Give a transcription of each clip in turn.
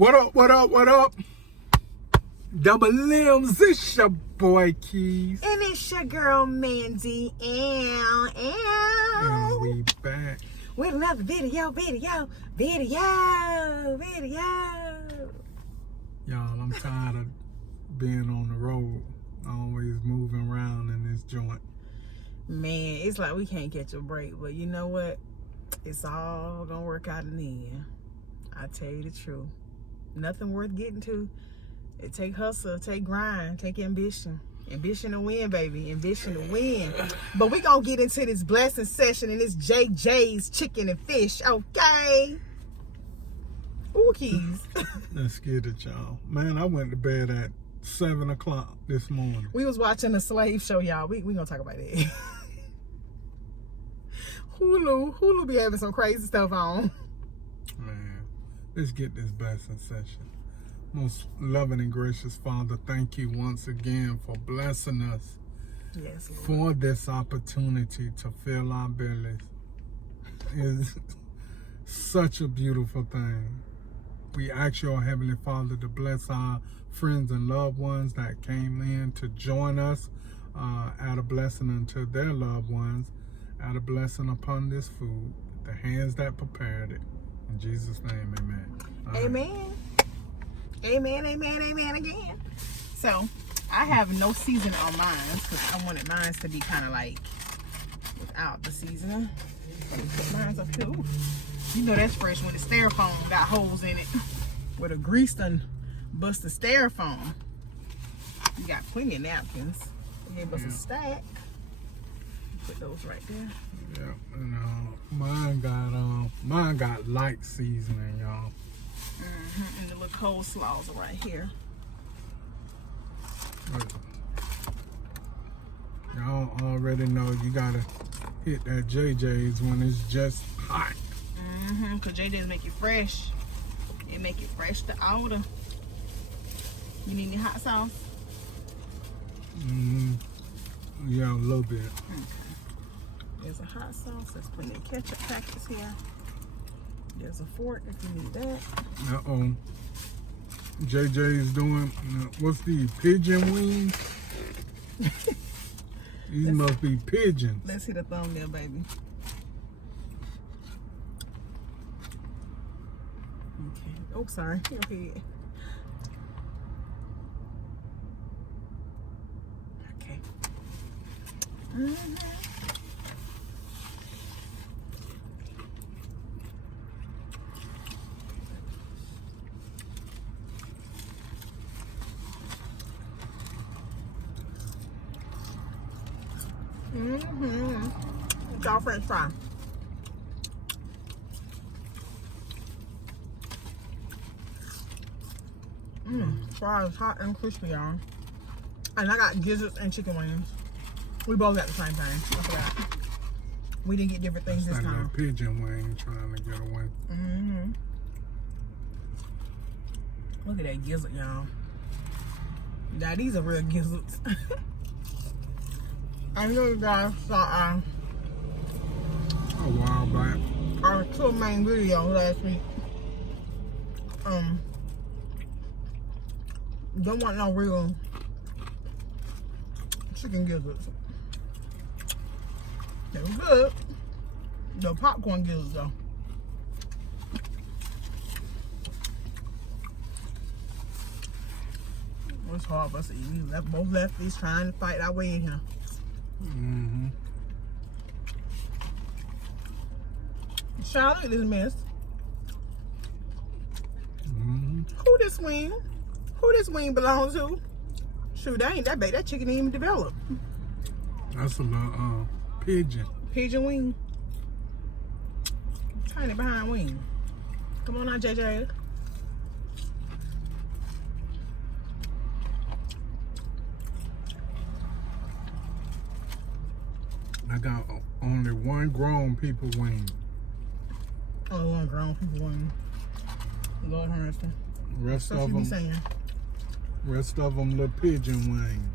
What up, what up, what up? Double M's, it's your boy Keys. And it's your girl Mandy. And we back. With another video. Y'all, I'm tired of being on the road. Always moving around in this joint. Man, it's like we can't catch a break. But you know what? It's all gonna work out in the end. I tell you the truth. Nothing worth getting to. It take hustle, take grind, take ambition. Ambition to win, baby. Ambition to win. But we gonna get into this blessing session and this JJ's chicken and fish, okay? Ooh, Keys. Let's get it, y'all. Man, I went to bed at 7 o'clock this morning. We was watching a slave show, y'all. We gonna talk about that. Hulu be having some crazy stuff on. Man, let's get this blessing session. Most loving and gracious Father, thank you once again for blessing us. Yes, Lord. For this opportunity to fill our bellies. Is such a beautiful thing. We ask your Heavenly Father to bless our friends and loved ones that came in to join us. Add a blessing unto their loved ones. Add a blessing upon this food. The hands that prepared it. In Jesus' name, amen. Amen. Amen, amen, amen again. So, I have no seasoning on mine because I wanted mine to be kind of like without the seasoning. Let me put mine up here. Ooh. You know that's fresh when the styrofoam got holes in it. With a grease done bust the styrofoam. You got plenty of napkins. You gave us a stack. Put those right there. Yeah, and mine got light seasoning, y'all. And the little coleslaws are right here. Y'all already know you gotta hit that JJ's when it's just hot. Cause JJ's make it fresh. It make it fresh to order. You need any hot sauce? Yeah, a little bit. Okay. There's a hot sauce. There's plenty of ketchup packets here. There's a fork if you need that. JJ's doing, what's the pigeon wings? These must be pigeons. Let's hit a thumbnail, baby. Okay. Oh, sorry. Go ahead. Okay. It's all French fry. Fry is hot and crispy, y'all. And I got gizzards and chicken wings. We both got the same thing. I forgot. We didn't get different things this time. Like a pigeon wing trying to get away. Look at that gizzard, y'all. Now these are real gizzards. I know you guys saw A while back. our two main video last week. Don't want no real chicken gizzards. They were good. The popcorn gizzards though. It's hard for us to eat. We both lefties trying to fight our way in here. Child, look at this mess. Who this wing? Who this wing belongs to? Shoot, that ain't that big. That chicken ain't even developed. That's a little pigeon. Pigeon wing. Tiny behind wing. Come on now, JJ. I got only one grown people wing. Oh, one grown people wing. Lord mercy. Rest That's of what you be them. saying. Rest of them little pigeon wing.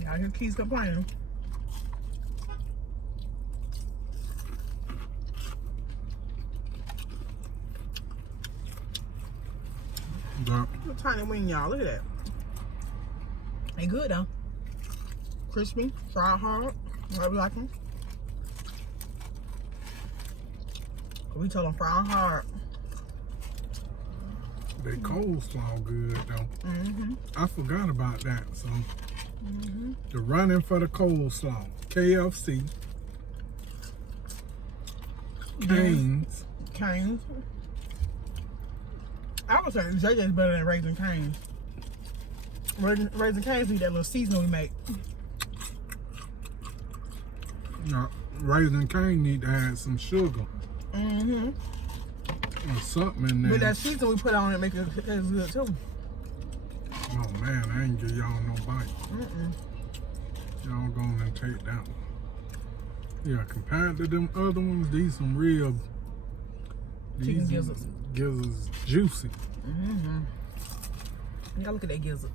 Yeah, I hear Keys complaining. Yeah. A tiny wing, y'all. Look at that. They good though. Crispy, fried hard. Like we like them. We told them fried hard. They coleslaw good though. Mm-hmm. I forgot about that. So the running for the coleslaw. KFC. Cane's. Cane's. I would say JJ's better than Raising Cane's. Raising Cane's need that little seasoning we make. No, Raising Cane need to add some sugar. Mm-hmm. Or something in there. But that seasoning we put on it make it taste good too. Oh man, I ain't give y'all no bite. Y'all go and take that one. Yeah, compared to them other ones, these some real Chicken gizzards. Gizzards juicy. Y'all look at that gizzard.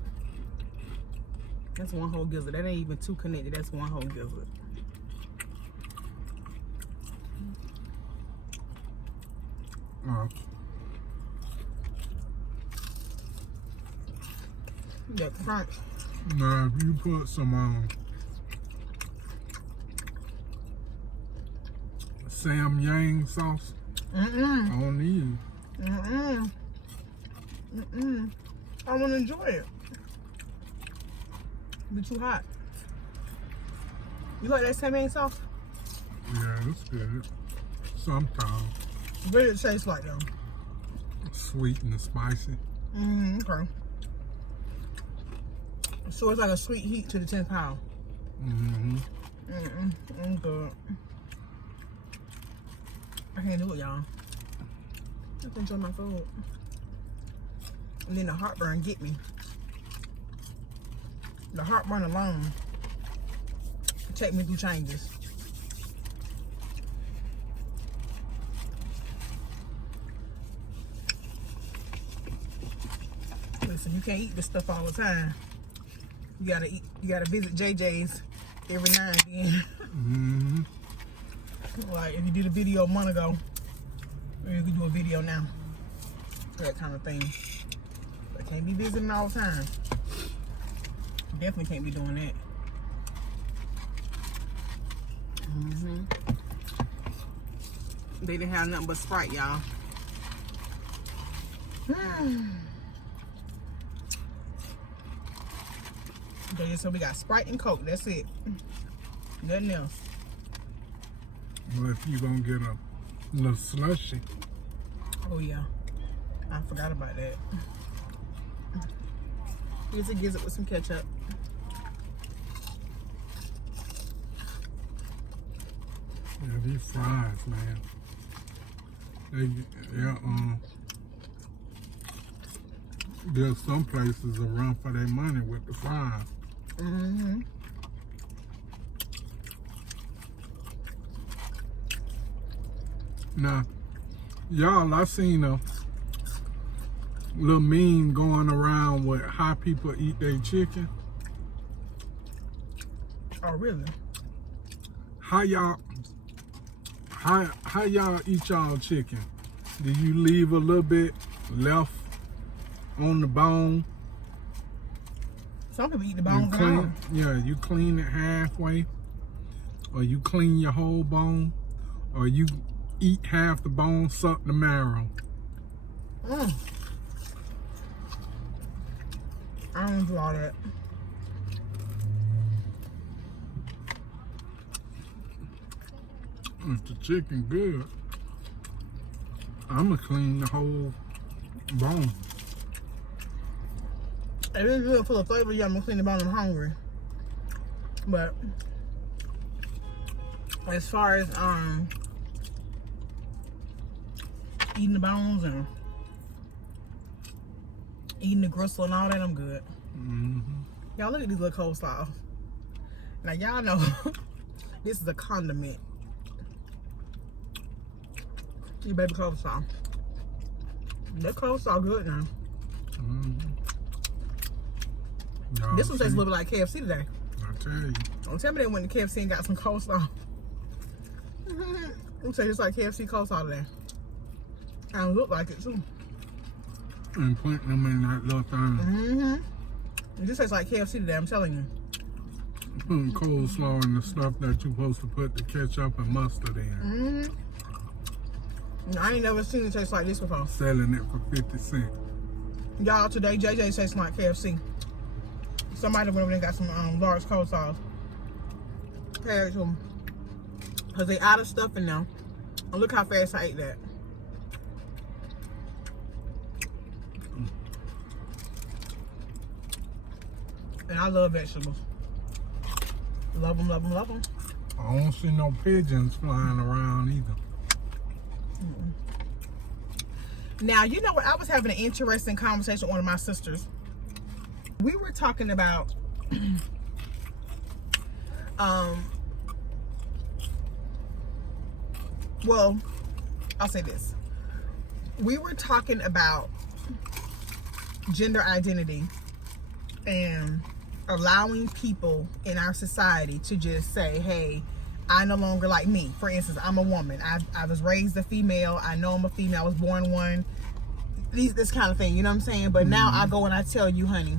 That's one whole gizzard. That ain't even two connected. That's one whole gizzard. That crunch. Now, if you put some Sam Yang sauce on these, I want to enjoy it. Be too hot. You like that Sam Yang sauce? yeah, it's good. Sometimes What does it taste like though? sweet and spicy. Okay. So it's like a sweet heat to the 10th pound. I'm good. I can't do it, y'all. Just enjoy my food. And then the heartburn get me. The heartburn alone take me through changes. Listen, you can't eat this stuff all the time. You gotta eat. You gotta visit JJ's every now and then. Like if you did a video a month ago, or you could do a video now. That kind of thing. But can't be visiting all the time. Definitely can't be doing that. They didn't have nothing but Sprite, y'all. Okay, so we got Sprite and Coke. That's it. Nothing else. Well, if you gonna get a little slushy, Oh yeah, I forgot about that. Here's a gizzard with some ketchup. yeah, these fries, man. There's some places that run for their money with the fries. Now, y'all, I seen a little meme going around with how people eat their chicken. Oh really? How y'all eat y'all chicken? Do you leave a little bit left on the bone? Some people eat the You bones clean, out. yeah, you clean it halfway, or you clean your whole bone, or you eat half the bone, suck the marrow. I don't do all that. If the chicken good, I'ma clean the whole bone. If it's good full of flavor, yeah, I'm gonna clean the bone. I'm hungry. But as far as eating the bones and eating the gristle and all that, I'm good. Y'all look at these little coleslaw. Now y'all know this is a condiment. Your baby coleslaw. That coleslaw good now. Y'all This one tastes see? a little bit like KFC today. I tell you. Don't tell me they went to KFC and got some coleslaw. It tastes just like KFC coleslaw today. Kind of look like it too. and putting them in that little thing. Mm-hmm. It just tastes like KFC today, I'm telling you. Putting coleslaw in the stuff that you're supposed to put the ketchup and mustard in. Mm-hmm. I ain't never seen it taste like this before. Selling it for 50 cents. Y'all, today JJ tastes like KFC. Somebody went over there and got some large coleslaw. Paid to them. Because they out of stuff in now. And look how fast I ate that. And I love vegetables. Love them, love them, love them. I don't see no pigeons flying around either. Now, you know what? I was having an interesting conversation with one of my sisters. We were talking about well, I'll say this. We were talking about gender identity and allowing people in our society to just say, hey, I no longer like me. For instance, I'm a woman. I was raised a female. I know I'm a female. I was born one. This kind of thing, you know what I'm saying? But now I go and I tell you, honey,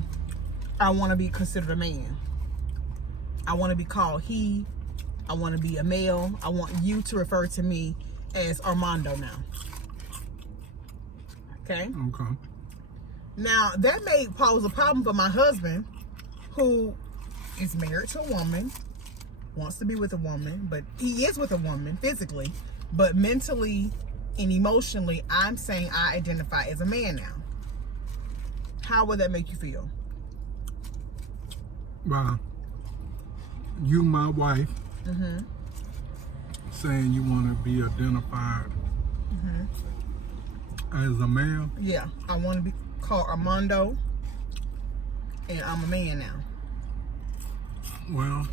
I want to be considered a man. I want to be called he. I want to be a male. I want you to refer to me as Armando now. Okay? Okay. Now, that may pose a problem for my husband, who is married to a woman, wants to be with a woman, but he is with a woman physically, but mentally and emotionally, I'm saying I identify as a man now. How would that make you feel? Well, you, my wife, saying you want to be identified as a male? Yeah, I want to be called Armando, and I'm a man now. Well,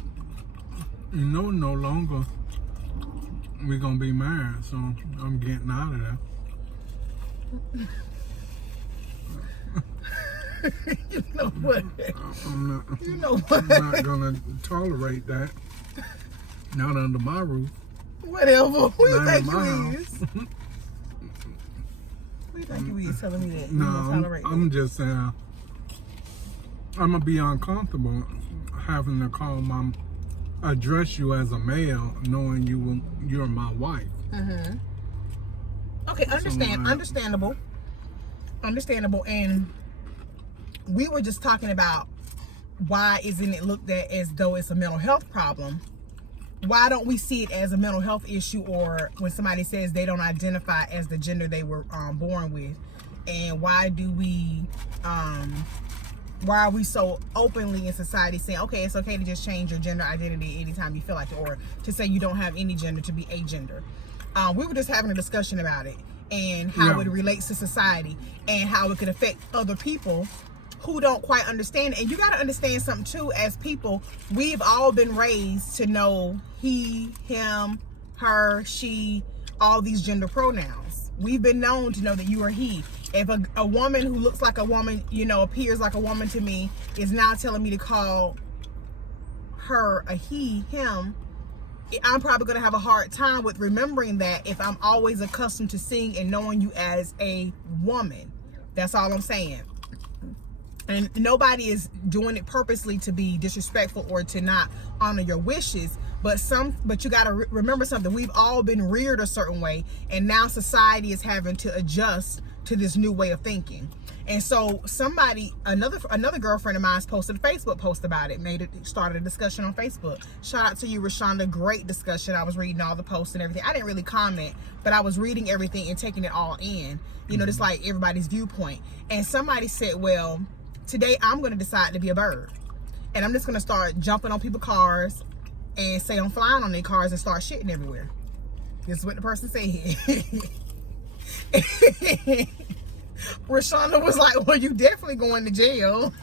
you know, no longer we're going to be married, so I'm getting out of there. You know what? I'm not, You know what? I'm not going to tolerate that. Not under my roof. Whatever. Who you Not think in my you house. is? Who you think you is telling me that? No, You don't tolerate I'm that? just saying, I'm going to be uncomfortable having to address you as a male, knowing you're my wife. Okay, understandable. And we were just talking about, why isn't it looked at as though it's a mental health problem? Why don't we see it as a mental health issue, or when somebody says they don't identify as the gender they were born with? And why are we so openly in society saying, okay, it's okay to just change your gender identity anytime you feel like it, or to say you don't have any gender to be a gender? We were just having a discussion about it, and how it relates to society, and how it could affect other people who don't quite understand. And you got to understand something too. As people, we've all been raised to know he, him, her, she, all these gender pronouns. We've been known to know that you are he. If a woman who looks like a woman, you know, appears like a woman to me, is now telling me to call her a he, him, I'm probably going to have a hard time with remembering that if I'm always accustomed to seeing and knowing you as a woman. That's all I'm saying. And nobody is doing it purposely to be disrespectful or to not honor your wishes. But you got to remember something. We've all been reared a certain way, and now society is having to adjust to this new way of thinking. And so another girlfriend of mine posted a Facebook post about it, started a discussion on Facebook. Shout out to you, Rashonda. Great discussion. I was reading all the posts and everything. I didn't really comment, but I was reading everything and taking it all in, you know, just like everybody's viewpoint. And somebody said, well, today I'm going to decide to be a bird, and I'm just going to start jumping on people's cars and say I'm flying on their cars and start shitting everywhere. This is what the person said. Rashonda was like, well, you definitely going to jail.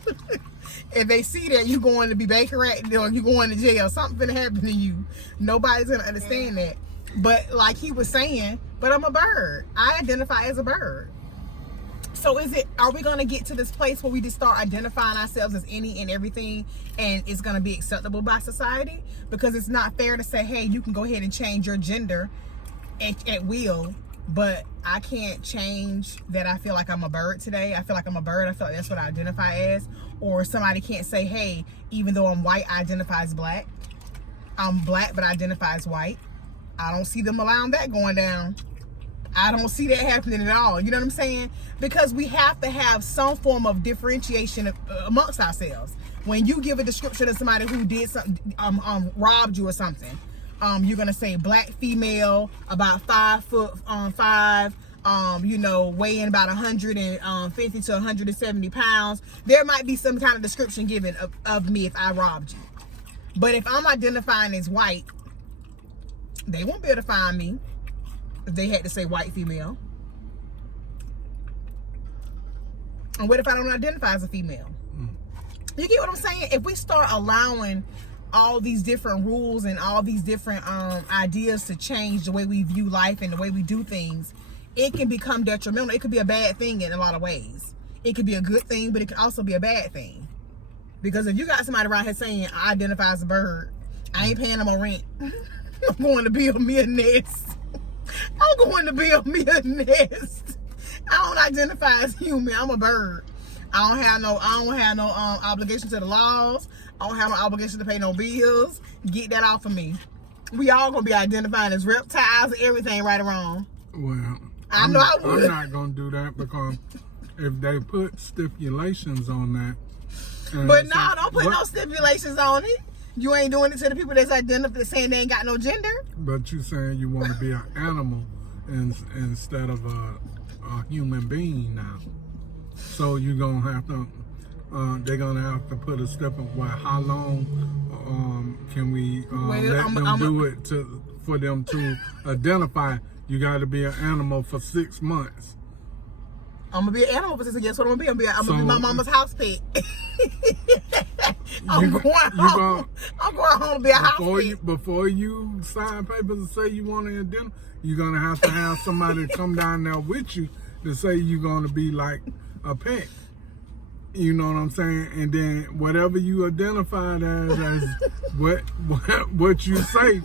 If they see that you going to be bankrupted or you going to jail, something finna happen to you. Nobody's gonna understand that. But like he was saying, but I'm a bird. I identify as a bird. So are we gonna get to this place where we just start identifying ourselves as any and everything, and it's gonna be acceptable by society? Because it's not fair to say, hey, you can go ahead and change your gender at will, but I can't change that I feel like I'm a bird today. I feel like I'm a bird. I feel like that's what I identify as. Or somebody can't say, hey, even though I'm white, I identify as black. I'm black, but I identify as white. I don't see them allowing that going down. I don't see that happening at all. You know what I'm saying? Because we have to have some form of differentiation amongst ourselves. When you give a description of somebody who did something, robbed you or something, you're gonna say black female, about 5'5", you know, weighing about 150 to 170 pounds. There might be some kind of description given of me if I robbed you. But if I'm identifying as white, they won't be able to find me if they had to say white female. And what if I don't identify as a female? You get what I'm saying? If we start allowing all these different rules and all these different ideas to change the way we view life and the way we do things, it can become detrimental. It could be a bad thing in a lot of ways. It could be a good thing, but it can also be a bad thing. Because if you got somebody around here saying, I identify as a bird, I ain't paying them no rent. I'm going to build me a nest. I'm going to build me a nest. I don't identify as human. I'm a bird. I don't have no obligation to the laws. I don't have no obligation to pay no bills. Get that off of me. We all gonna be identifying as reptiles, everything right or wrong. Well, I'm not gonna do that because if they put stipulations on that. But no, don't put no stipulations on it. You ain't doing it to the people that's saying they ain't got no gender. But you saying you want to be an animal instead of a human being now. So you're gonna have to. They're gonna have to put a step of how long can we let them do it for them to identify. You got to be an animal for 6 months. I'm gonna be an animal for 6 months. Guess what I'm gonna be? I'm gonna be my mama's house pet. I'm going home to be a house pet. Before you sign papers and say you want to identify, you're gonna have to have somebody come down there with you to say you're gonna be like a pet. You know what I'm saying? And then whatever you identified as what you say,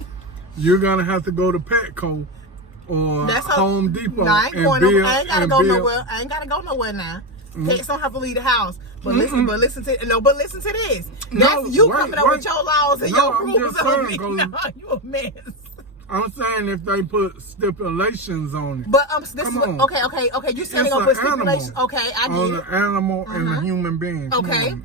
you're gonna have to go to Petco or Home Depot. No, I ain't gotta go nowhere. I ain't gotta go nowhere now. Pets don't have to leave the house. But listen to this. That's you coming up with your laws and your rules on me. No, you a mess. I'm saying if they put stipulations on it. But okay. You saying they gonna put stipulations? Okay, I get it. On an animal and a human being. Okay,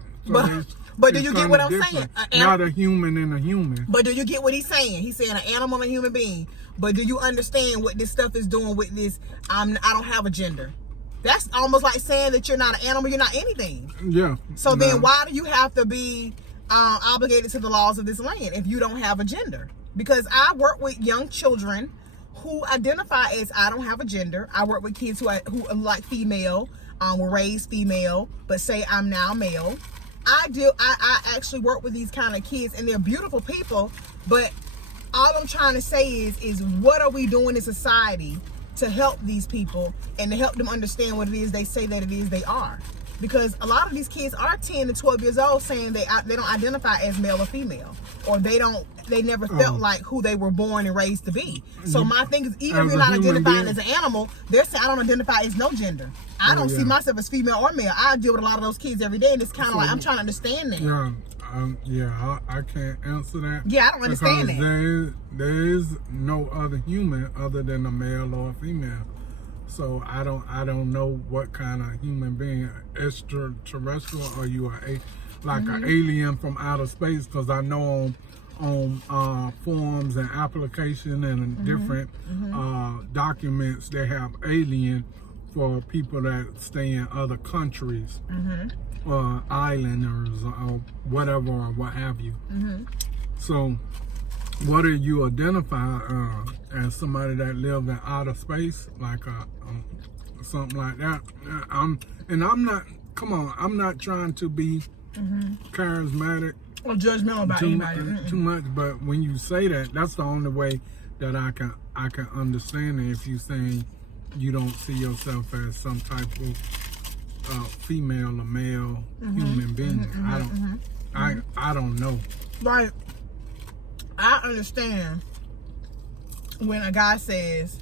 but do you get what I'm saying? Not a human and a human. But do you get what he's saying? He's saying an animal and a human being. But do you understand what this stuff is doing with this? I don't have a gender. That's almost like saying that you're not an animal, you're not anything. Yeah. So then why do you have to be obligated to the laws of this land if you don't have a gender? Because I work with young children who identify as I don't have a gender. I work with kids who are like female, were raised female, but say I'm now male. I actually work with these kind of kids, and they're beautiful people. But all I'm trying to say is what are we doing in society to help these people and to help them understand what it is they say that it is they are? Because a lot of these kids are 10 to 12 years old saying they don't identify as male or female, or they never felt like who they were born and raised to be. So my thing is, even if you're not identifying as an animal, they're saying I don't identify as no gender. I don't see myself as female or male. I deal with a lot of those kids every day, and it's kind of like I'm trying to understand that. I can't answer that. Yeah, I don't understand that. There is no other human other than a male or a female. So I don't know what kind of human being, extraterrestrial, or you are an alien from outer space. Because I know on forms and application and different documents they have alien for people that stay in other countries, or islanders or whatever or what have you. So whether you identify as somebody that live in outer space, like something like that, I'm not trying to be charismatic or judgmental about anybody too much, but when you say that, that's the only way that I can understand it. If you saying you don't see yourself as some type of female or male human being, I don't know. Right. I understand when a guy says,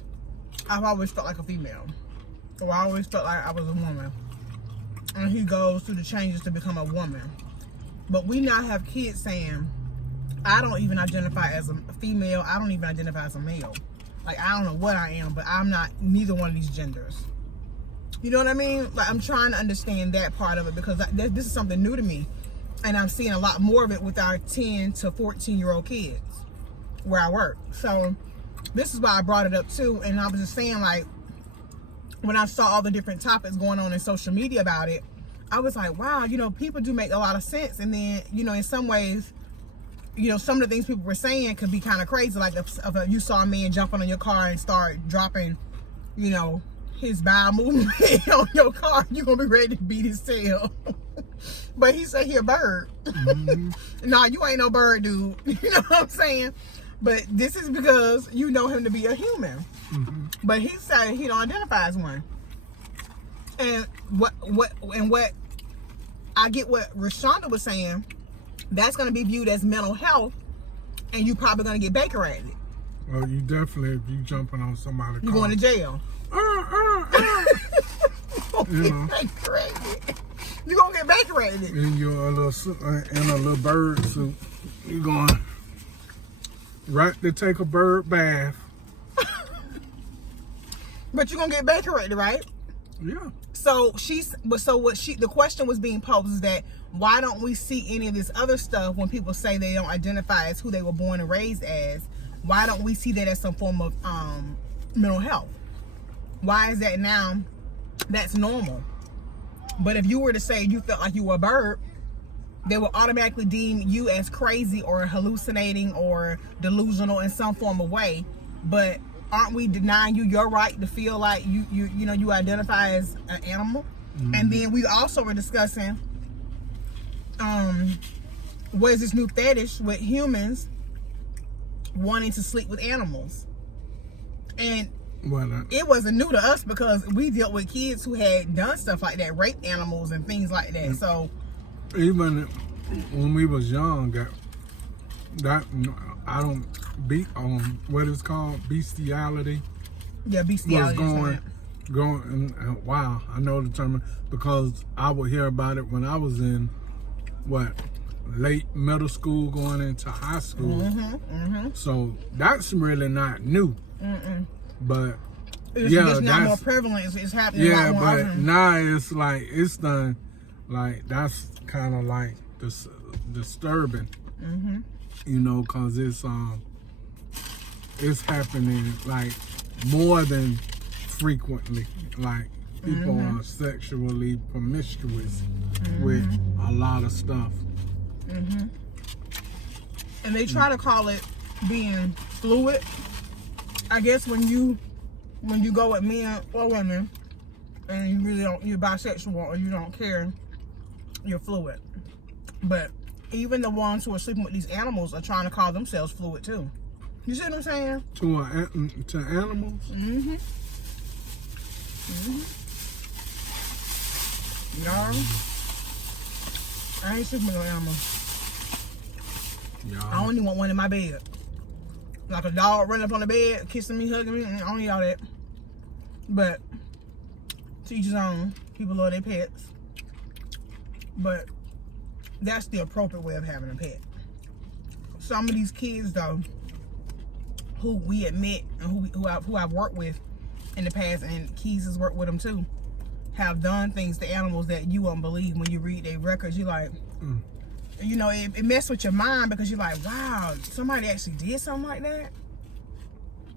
I've always felt like a female. Or I always felt like I was a woman. And he goes through the changes to become a woman. But we now have kids saying, I don't even identify as a female. I don't even identify as a male. Like, I don't know what I am, but I'm not neither one of these genders. You know what I mean? Like, I'm trying to understand that part of it because this is something new to me. And I'm seeing a lot more of it with our 10 to 14-year-old kids where I work. So this is why I brought it up too. And I was just saying, like, when I saw all the different topics going on in social media about it, I was like, wow, you know, people do make a lot of sense. And then, you know, in some ways, you know, some of the things people were saying could be kind of crazy. Like if you saw a man jumping on your car and start dropping, you know, his bowel movement on your car, you're going to be ready to beat his tail. But he said he a bird. Mm-hmm. Nah, you ain't no bird, dude. You know what I'm saying? But this is because you know him to be a human. Mm-hmm. But he said he don't identify as one. And what I get what Rashonda was saying, that's going to be viewed as mental health, and you probably going to get Baker at it. Well, you definitely, if you jumping on somebody's car, you're going to jail. You know. You're going to get Baker at it. In your little bird suit, you're going right to take a bird bath. But you're going to get Baker at it, right? Yeah. So the question was being posed is that why don't we see any of this other stuff when people say they don't identify as who they were born and raised as? Why don't we see that as some form of mental health? Why is that now that's normal? But if you were to say you felt like you were a bird, they will automatically deem you as crazy or hallucinating or delusional in some form of way. But aren't we denying you your right to feel like you identify as an animal? Mm-hmm. And then we also were discussing what is this new fetish with humans wanting to sleep with animals. And it wasn't new to us because we dealt with kids who had done stuff like that, raped animals and things like that. So even when we was young, that I don't beat on what it's called, bestiality. Yeah, bestiality. Was going. Wow, I know the term because I would hear about it when I was in late middle school, going into high school. Mm-hmm, mm-hmm. So that's really not new. Mm-mm. But it's just now more prevalent. It's happening. Yeah, a lot more but often. now it's like it's done. Like that's kind of like disturbing. Mm-hmm. You know, cause it's happening like more than frequently. Like people mm-hmm. are sexually promiscuous mm-hmm. with a lot of stuff. Mm-hmm. And they try to call it being fluid. I guess when you go with men or women and you really don't, you're bisexual or you don't care, you're fluid. But even the ones who are sleeping with these animals are trying to call themselves fluid too. You see what I'm saying? To animals? Mm-hmm. Mm-hmm. No. I ain't sleeping with no animals. Yeah. I only want one in my bed. Like a dog running up on the bed, kissing me, hugging me. I don't need all that. But to each his own. People love their pets. But that's the appropriate way of having a pet. Some of these kids, though, who we admit and who I've worked with in the past, and Keys has worked with them too, have done things to animals that you won't believe. When you read their records, you're like, you know, it messes with your mind because you're like, wow, somebody actually did something like that.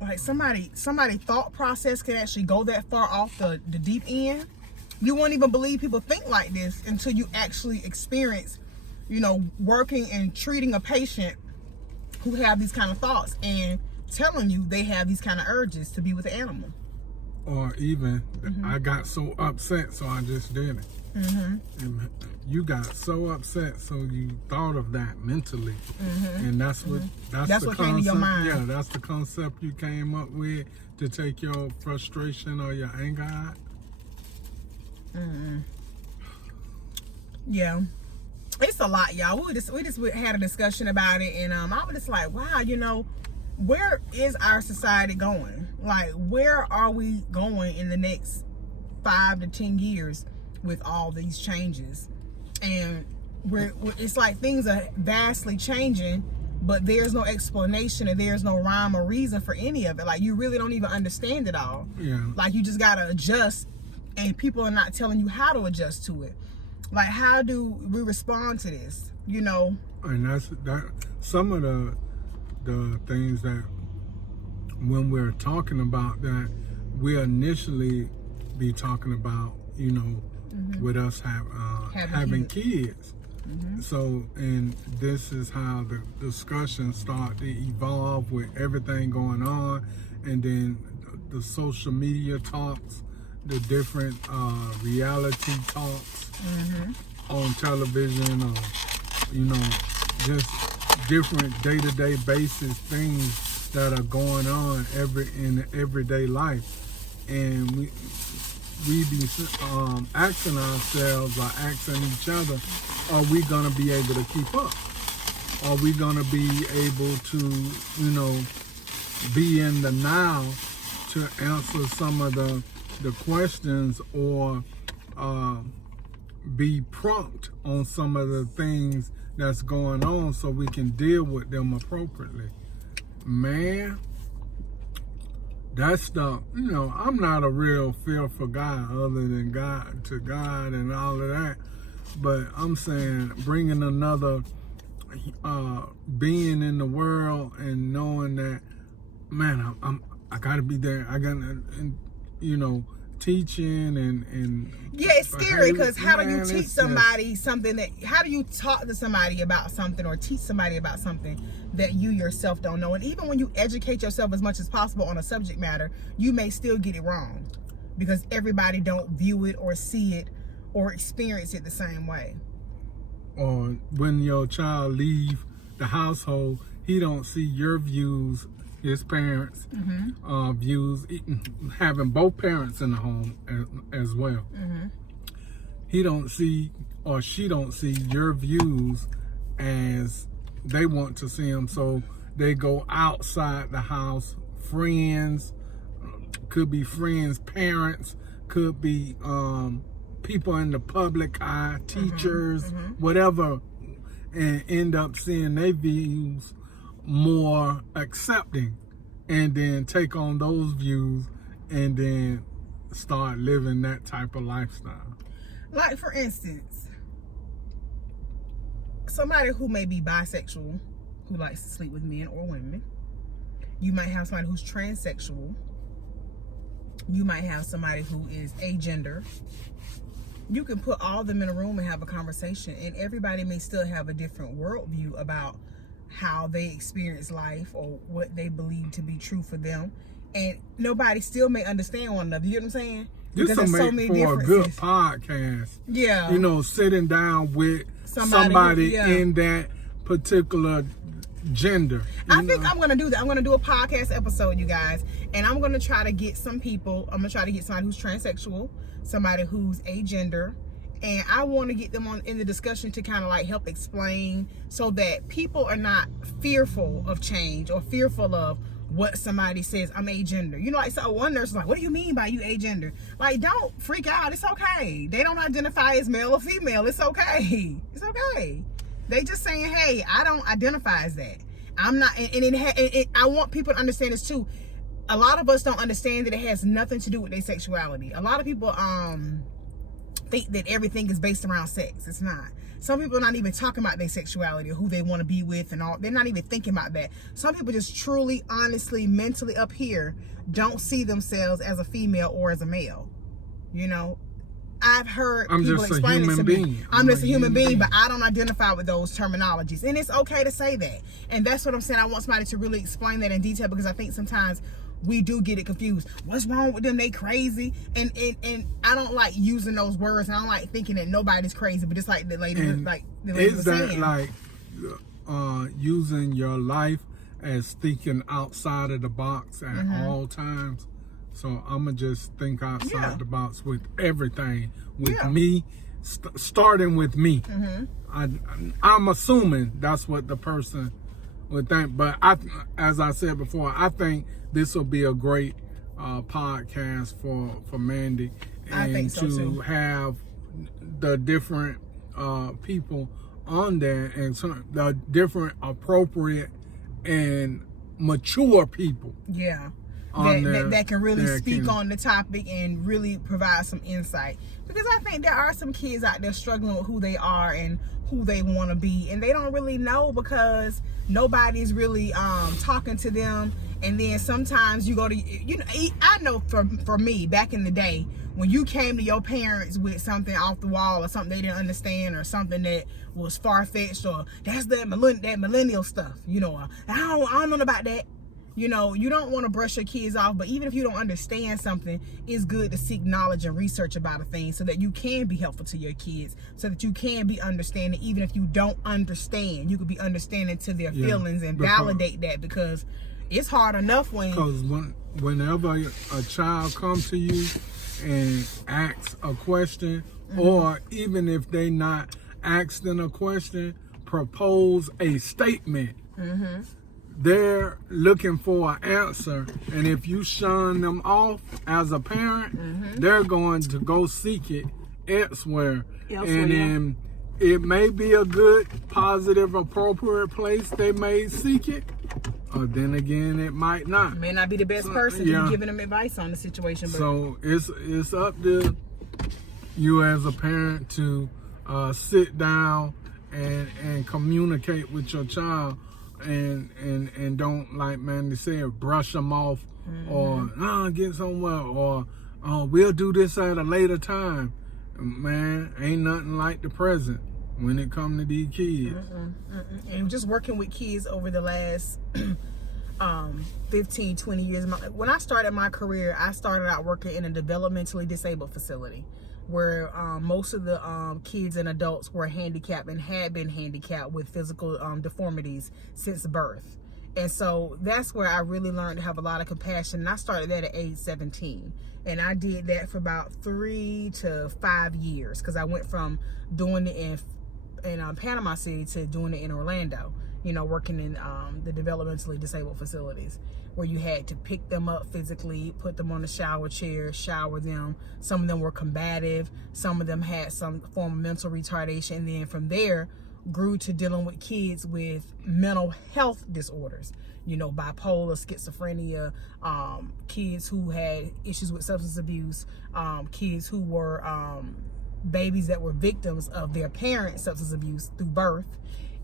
Like somebody thought process could actually go that far off the deep end. You won't even believe people think like this until you actually experience, you know, working and treating a patient who have these kind of thoughts and telling you they have these kind of urges to be with the animal. Or even, mm-hmm. I got so upset, so I just did it. Mm-hmm. And you got so upset, so you thought of that mentally, mm-hmm. and that's what that's the what concept. Came to your mind. Yeah, that's the concept you came up with to take your frustration or your anger out. Mm-hmm. Yeah, it's a lot, y'all. We just had a discussion about it, and I was just like, wow, you know, where is our society going? Like, where are we going in the next 5 to 10 years with all these changes? And it's like things are vastly changing, but there's no explanation and there's no rhyme or reason for any of it. Like, you really don't even understand it all. Yeah. Like, you just gotta adjust, and people are not telling you how to adjust to it. Like, how do we respond to this? You know? And that's some of the things that when we're talking about that, we initially be talking about, you know, with us having kids. So, and this is how the discussion start to evolve with everything going on, and then the social media talks, the different reality talks on television, or, you know, just different day-to-day basis things that are going on in everyday life, and we be asking ourselves or asking each other, are we gonna be able to keep up? Are we gonna be able to, you know, be in the now to answer some of the questions, or be prompt on some of the things that's going on so we can deal with them appropriately? Man, that stuff, you know, I'm not a real fearful guy other than God and all of that. But I'm saying bringing another being in the world and knowing that, man, I gotta be there. I gotta, you know, teaching and yeah, it's scary because how do you teach somebody something that? How do you talk to somebody about something or teach somebody about something that you yourself don't know? And even when you educate yourself as much as possible on a subject matter, you may still get it wrong because everybody don't view it or see it or experience it the same way. Or when your child leave the household, he don't see your views, his parents' views, having both parents in the home as well. He don't see, or she don't see your views as they want to see them, so they go outside the house. Friends, could be friends' parents, could be people in the public eye, teachers, whatever, and end up seeing their views more accepting, and then take on those views and then start living that type of lifestyle. Like, for instance, somebody who may be bisexual, who likes to sleep with men or women. You might have somebody who's transsexual. You might have somebody who is agender. You can put all of them in a room and have a conversation, and everybody may still have a different worldview about how they experience life or what they believe to be true for them, and nobody still may understand one another. You know what I'm saying? This Because will there's make for a good podcast. Yeah. You know, sitting down with somebody in that particular gender. I think I'm going to do that. I'm going to do a podcast episode, you guys, and I'm going to try to get some people. I'm going to try to get somebody who's transsexual, somebody who's agender, and I want to get them on in the discussion to kind of like help explain so that people are not fearful of change or fearful of what somebody says. I'm agender. You know, like, so one nurse is like, what do you mean by you agender? Like, don't freak out. It's okay. They don't identify as male or female. It's okay. It's okay. They just saying, hey, I don't identify as that. I'm not, and I want people to understand this too. A lot of us don't understand that it has nothing to do with their sexuality. A lot of people think that everything is based around sex. It's not. Some people are not even talking about their sexuality or who they want to be with and all. They're not even thinking about that. Some people just truly, honestly, mentally up here don't see themselves as a female or as a male. You know, I've heard people explain it to me. I'm just a human being, but I don't identify with those terminologies. And it's okay to say that. And that's what I'm saying. I want somebody to really explain that in detail, because I think sometimes we do get it confused. What's wrong with them? They crazy. And I don't like using those words. And I don't like thinking that nobody's crazy, but it's like the lady was saying. Is that like using your life as thinking outside of the box at all times? So I'm going to just think outside the box with everything. With me, starting with me. I'm assuming that's what the person would think. But as I said before, I think this will be a great podcast for Mandy, and I think so too. have the different people on there, and the different appropriate and mature people. Yeah. That Can really speak on the topic and really provide some insight. Because I think there are some kids out there struggling with who they are and who they want to be, and they don't really know because nobody's really talking to them. And then sometimes you go to, I know for me, back in the day, when you came to your parents with something off the wall or something they didn't understand or something that was far-fetched, or that's that millennial stuff, I don't know about that. You don't want to brush your kids off, but even if you don't understand something, it's good to seek knowledge and research about a thing so that you can be helpful to your kids, so that you can be understanding. Even if you don't understand, you could be understanding to their feelings and validate that, because it's hard enough whenever a child comes to you and asks a question, or even if they not asking a question, propose a statement. They're looking for an answer, and if you shun them off as a parent, they're going to go seek it elsewhere. And then it may be a good, positive, appropriate place they may seek it, or then again it might not. May not be the best person to be giving them advice on the situation. But so it's up to you as a parent to sit down and communicate with your child. And don't, like Mandy said, brush them off, or get somewhere, or we'll do this at a later time. Man, ain't nothing like the present when it comes to these kids. And just working with kids over the last 15, 20 years. When I started my career, I started out working in a developmentally disabled facility, where most of the kids and adults were handicapped and had been handicapped with physical deformities since birth. And so that's where I really learned to have a lot of compassion. And I started that at age 17. And I did that for about 3 to 5 years, because I went from doing it in Panama City to doing it in Orlando, working in the developmentally disabled facilities, where you had to pick them up physically, put them on the shower chair, shower them. Some of them were combative. Some of them had some form of mental retardation. And then from there, grew to dealing with kids with mental health disorders, bipolar, schizophrenia, kids who had issues with substance abuse, kids who were babies that were victims of their parents' substance abuse through birth,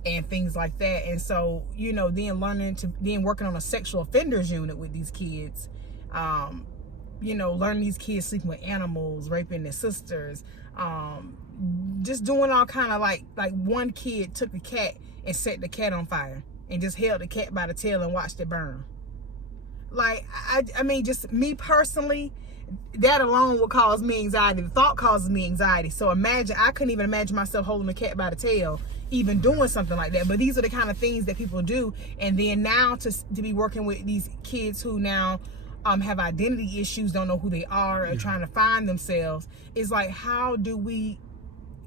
and things like that. And so, then working on a sexual offenders unit with these kids, learning these kids sleeping with animals, raping their sisters, just doing all kind of like one kid took the cat and set the cat on fire and just held the cat by the tail and watched it burn. Like, I mean, just me personally, that alone would cause me anxiety. The thought causes me anxiety. So I couldn't even imagine myself holding the cat by the tail, even doing something like that. But these are the kind of things that people do. And then now to be working with these kids who now have identity issues, don't know who they are, or trying to find themselves, is like, how do we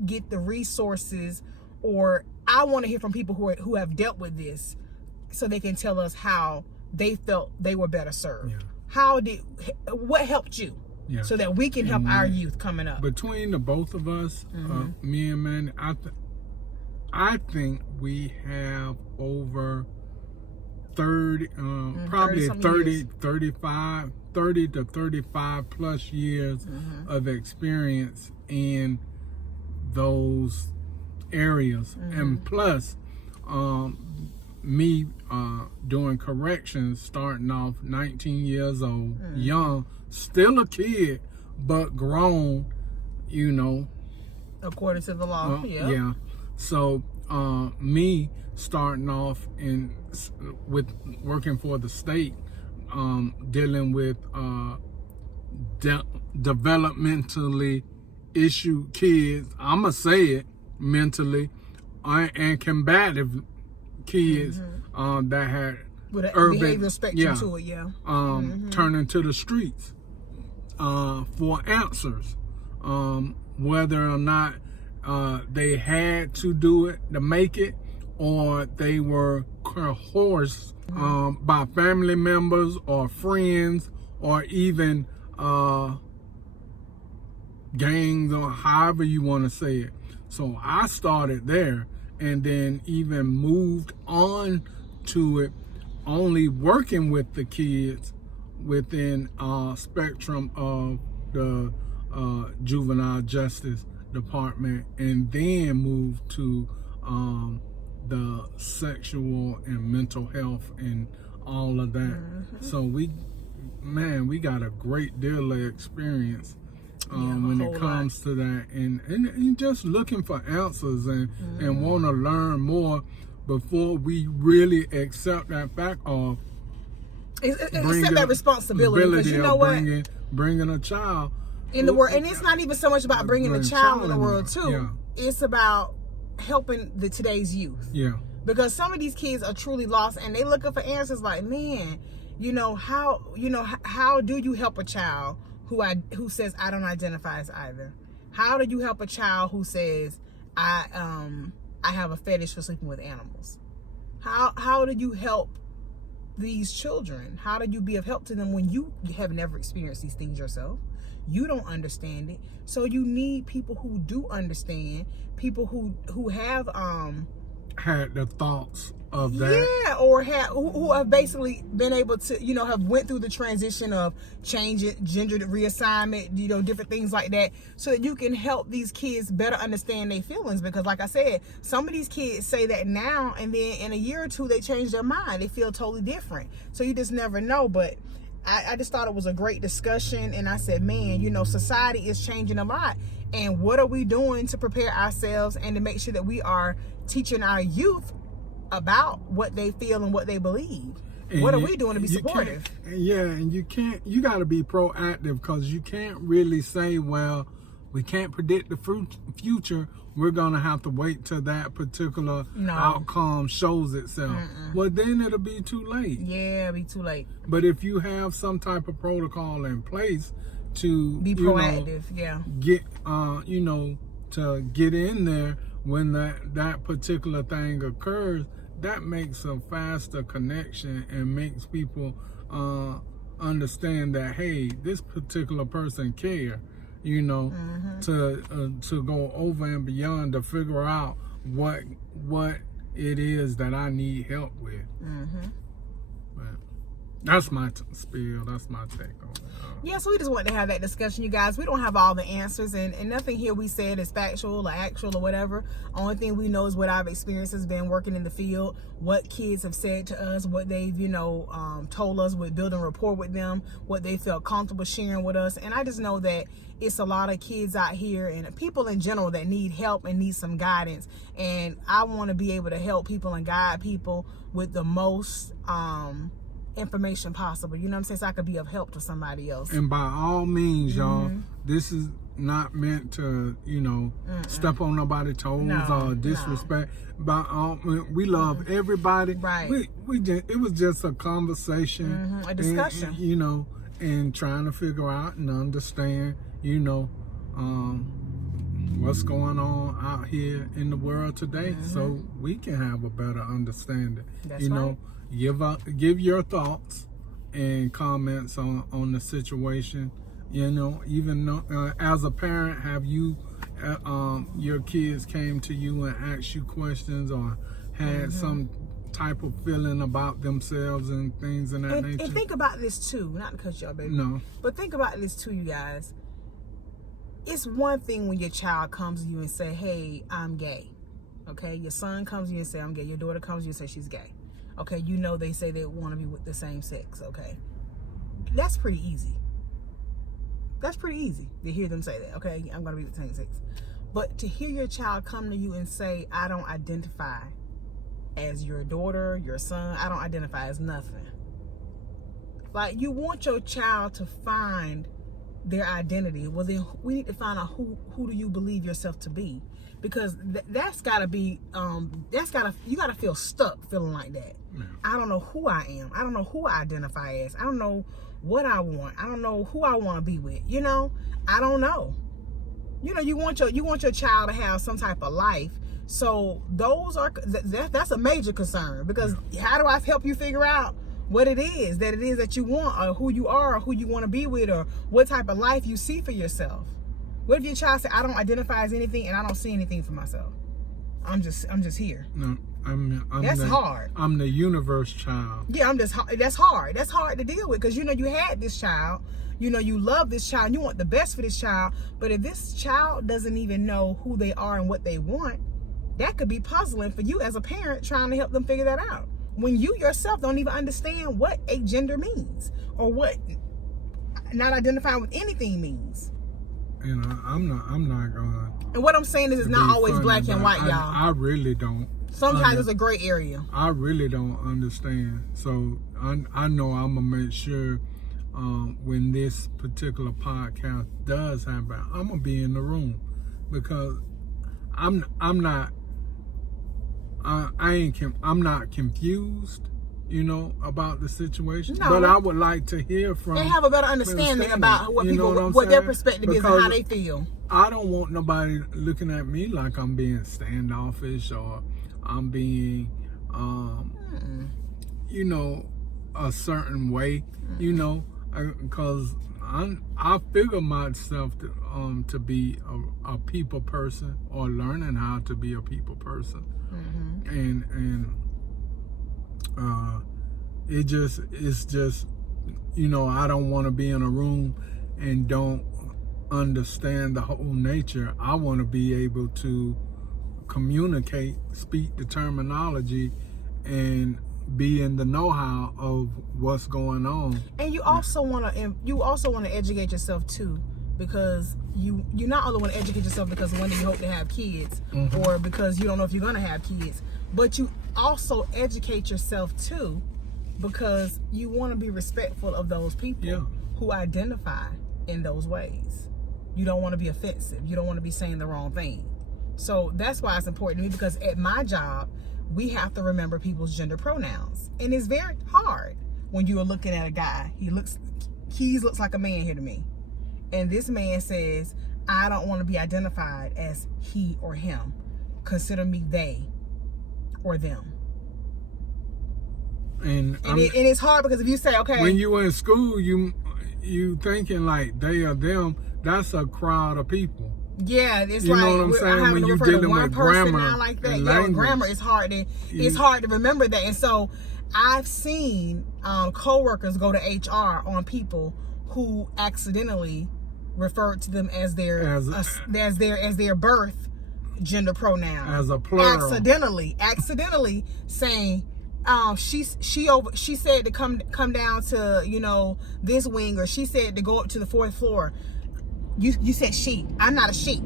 get the resources? Or I want to hear from people who have dealt with this, so they can tell us how they felt they were better served. What helped you, so that we can help our youth coming up. Between the both of us, me and Mandy, I think we have over 30, probably 30 to 35 plus years of experience in those areas. And plus, me doing corrections, starting off 19 years old, young, still a kid, but grown, according to the law. Yeah. So me starting off with working for the state, dealing with developmentally issued kids, I'ma say it, mentally and combative kids that had with an urban behavioral spectrum to it, turning to the streets for answers, whether or not they had to do it to make it, or they were coerced by family members or friends or even gangs or however you want to say it. So I started there and then even moved on to it, only working with the kids within spectrum of the juvenile justice department, and then moved to the sexual and mental health and all of that. So we got a great deal of experience when it comes to that, and just looking for answers and want to learn more before we really accept that fact of accept that responsibility, because you know what, bringing a child in the world. And it's not even so much about bringing a child in the world too. Yeah. It's about helping today's youth. Yeah. Because some of these kids are truly lost and they looking for answers like, man, how do you help a child who says I don't identify as either? How do you help a child who says I have a fetish for sleeping with animals? How do you help these children? How do you be of help to them when you have never experienced these things yourself? You don't understand it. So you need people who do understand, people who have had the thoughts of that. Yeah, or who have basically been able to, have went through the transition of changing gender reassignment, different things like that, so that you can help these kids better understand their feelings. Because like I said, some of these kids say that now, and then in a year or two they change their mind. They feel totally different. So you just never know. But I just thought it was a great discussion, and I said, man, society is changing a lot, and what are we doing to prepare ourselves and to make sure that we are teaching our youth about what they feel and what they believe? And what are we doing to be supportive? And you got to be proactive, because you can't really say, well, we can't predict the future. We're going to have to wait till that particular outcome shows itself. Well, then it'll be too late. Yeah, it'll be too late. But if you have some type of protocol in place to be proactive, get, to get in there when that particular thing occurs, that makes a faster connection and makes people understand that, hey, this particular person care. To go over and beyond to figure out what it is that I need help with. But that's my spiel. That's my take on it. Yeah, so we just want to have that discussion, you guys. We don't have all the answers, and nothing here we said is factual or actual or whatever. Only thing we know is what our experience has been working in the field, what kids have said to us, what they've, told us with building rapport with them, what they felt comfortable sharing with us. And I just know that it's a lot of kids out here and people in general that need help and need some guidance. And I want to be able to help people and guide people with the most information possible, you know what I'm saying, so I could be of help to somebody else. And by all means, y'all, this is not meant to, step on nobody's toes or disrespect. By all, we love everybody. Right. It was just a conversation, a discussion, and trying to figure out and understand, what's going on out here in the world today, so we can have a better understanding. That's right. Give your thoughts and comments on the situation. Even as a parent, have you your kids came to you and asked you questions or had some type of feeling about themselves and things in that nature? And think about this too, not to cut y'all, baby. No. But think about this too, you guys. It's one thing when your child comes to you and say, hey, I'm gay. Okay? Your son comes to you and say, I'm gay. Your daughter comes to you and say she's gay. Okay? They say they want to be with the same sex. Okay? That's pretty easy. That's pretty easy to hear them say that. Okay? I'm going to be with the same sex. But to hear your child come to you and say, I don't identify as your daughter, your son, I don't identify as nothing. Like, you want your child to find their identity. Well, then we need to find out who do you believe yourself to be, because that's gotta be you gotta feel stuck feeling like that. I don't know who I am. I don't know who I identify as. I don't know what I want. I don't know who I want to be with. I don't know. You want your child to have some type of life So those are that's a major concern, because how do I help you figure out what it is that you want, or who you are, or who you want to be with, or what type of life you see for yourself? What if your child said, I don't identify as anything and I don't see anything for myself? I'm just here. No, that's hard. I'm the universe child. Yeah, that's hard. That's hard to deal with, because you had this child. You love this child and you want the best for this child. But if this child doesn't even know who they are and what they want, that could be puzzling for you as a parent, trying to help them figure that out, when you yourself don't even understand what a gender means, or what not identifying with anything means. I'm not gonna. And what I'm saying is, it's not always black and white, y'all. I really don't. Sometimes it's a gray area. I really don't understand. So I know I'm gonna make sure when this particular podcast does happen, I'm gonna be in the room, because I'm not confused, about the situation. No, but I would like to hear from. They have a better understanding about what their perspective is and how they feel. I don't want nobody looking at me like I'm being standoffish, or I'm being, a certain way, because I figure myself to be a people person, or learning how to be a people person, and it's just I don't want to be in a room and don't understand the whole nature. I want to be able to communicate, speak the terminology, and be in the know-how of what's going on. And you also want to educate yourself too, because you not only want to educate yourself because one day you hope to have kids, or because you don't know if you're going to have kids, but you also educate yourself too because you want to be respectful of those people who identify in those ways. You don't want to be offensive. You don't want to be saying the wrong thing. So that's why it's important to me, because at my job, we have to remember people's gender pronouns. And it's very hard when you are looking at a guy. He looks like a man here to me. And this man says, I don't want to be identified as he or him. Consider me they or them. And it's hard, because if you say, okay, when you in school, you thinking like they or them, that's a crowd of people. Yeah, it's you know what I'm saying? When you're dealing with grammar like that. And language. Grammar is hard. It's hard to remember that. And so I've seen coworkers go to HR on people who accidentally referred to them as their birth gender pronoun, as a plural. Accidentally saying, she said to come down to this wing, or she said to go up to the 4th floor. You said she. I'm not a she.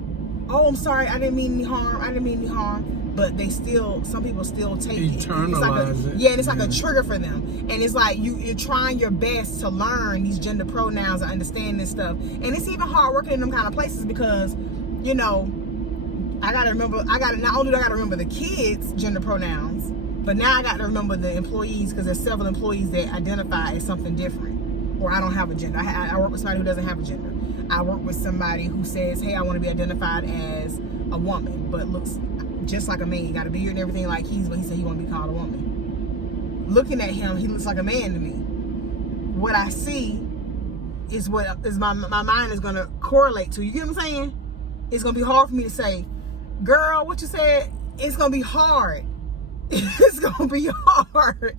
Oh, I'm sorry. I didn't mean any harm. But some people still take internalize it. Yeah, and it's like a trigger for them. And it's like you're trying your best to learn these gender pronouns and understand this stuff. And it's even hard working in them kind of places, because, not only do I gotta remember the kids' gender pronouns, but now I got to remember the employees, because there's several employees that identify as something different, or I don't have a gender. I work with somebody who doesn't have a gender. I work with somebody who says, hey, I want to be identified as a woman, but looks just like a man. Got a beard and everything like but he said he want to be called a woman. Looking at him, he looks like a man to me. What I see is what is my mind is going to correlate to. You get what I'm saying? It's going to be hard for me to say, girl, what you said, it's going to be hard. It's going to be hard.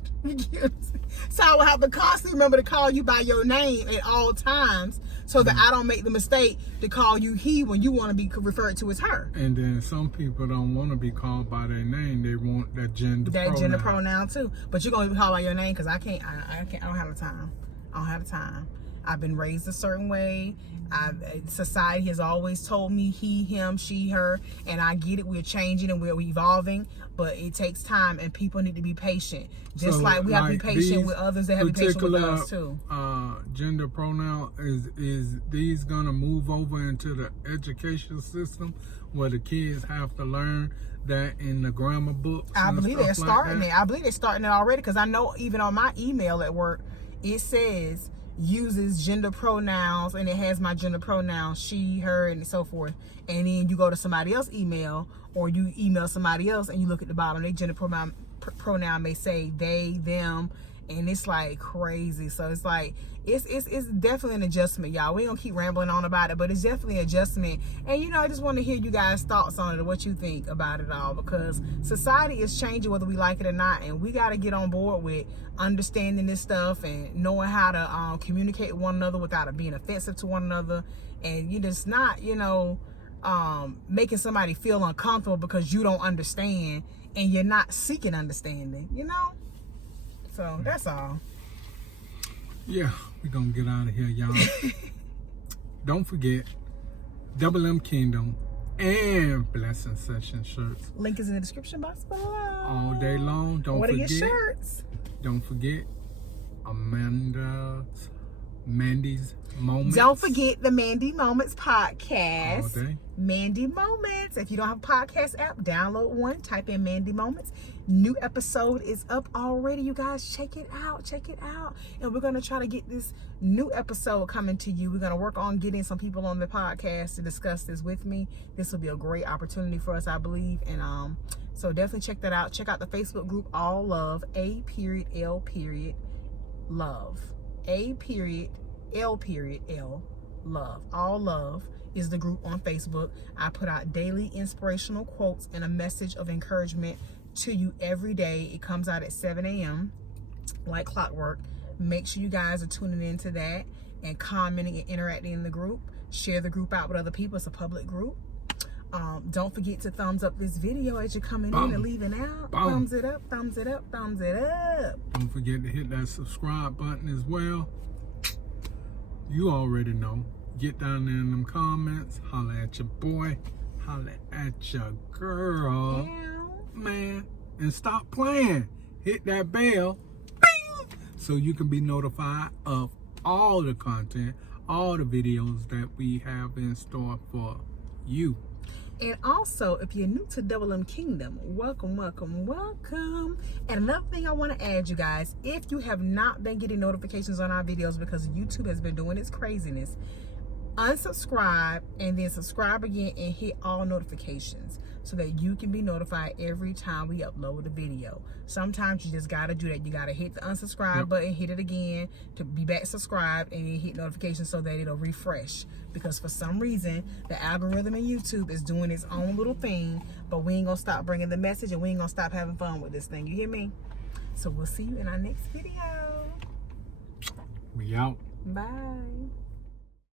So I will have to constantly remember to call you by your name at all times, so that I don't make the mistake to call you he when you want to be referred to as her. And then some people don't want to be called by their name. They want that gender pronoun too. But you're going to be called by your name, because I don't have the time. I've been raised a certain way. Society has always told me he, him, she, her, and I get it. We're changing and we're evolving, but it takes time, and people need to be patient. Just like we have to be patient with others that have to be patient with us too. Gender pronoun is these gonna move over into the education system, where the kids have to learn that in the grammar books? I believe they're starting it. I believe they're starting it already, because I know even on my email at work, it says uses gender pronouns, and it has my gender pronouns, she, her, and so forth. And then you go to somebody else's email, or you email somebody else, and you look at the bottom, their gender pronoun may say they, them, and it's like crazy. So it's like it's definitely an adjustment, y'all. We ain't gonna keep rambling on about it, but it's definitely an adjustment. And you know, I just want to hear you guys' thoughts on it, or what you think about it all, because society is changing whether we like it or not, and we got to get on board with understanding this stuff and knowing how to communicate with one another without it being offensive to one another. And you just not, you know, making somebody feel uncomfortable because you don't understand and you're not seeking understanding, you know. So that's all. Yeah, we're gonna get out of here, y'all. Don't forget DoubleMKingdom and Blessing Session shirts. Link is in the description box below. All day long. Don't forget. Get shirts. Don't forget Mandy's Moments. Don't forget the Mandy Moments podcast. All day. Mandy Moments. If you don't have a podcast app, download one. Type in Mandy Moments. New episode is up already, you guys. Check it out. Check it out. And we're going to try to get this new episode coming to you. We're going to work on getting some people on the podcast to discuss this with me. This will be a great opportunity for us, I believe. And so definitely check that out. Check out the Facebook group, All Love, A.L. Love. A.L. Love. All Love is the group on Facebook. I put out daily inspirational quotes and a message of encouragement to you every day. It comes out at 7 a.m. like clockwork. Make sure you guys are tuning into that and commenting and interacting in the group. Share the group out with other people. It's a public group. Don't forget to thumbs up this video as you're coming in and leaving out. Thumbs it up, thumbs it up, thumbs it up. Don't forget to hit that subscribe button as well. You already know. Get down there in them comments. Holla at your boy. Holla at your girl. Yeah. Man. And stop playing. Hit that bell. Bing! So you can be notified of all the content, all the videos that we have in store for you. And also, if you're new to DoubleMKingdom, welcome, welcome, welcome. And another thing I want to add, you guys, if you have not been getting notifications on our videos because YouTube has been doing its craziness, unsubscribe and then subscribe again and hit all notifications so that you can be notified every time we upload a video. Sometimes you just got to do that. You got to hit the unsubscribe button, hit it again to be back subscribed, and then hit notifications so that it'll refresh. Because for some reason, the algorithm in YouTube is doing its own little thing, but we ain't going to stop bringing the message, and we ain't going to stop having fun with this thing. You hear me? So we'll see you in our next video. We out. Bye.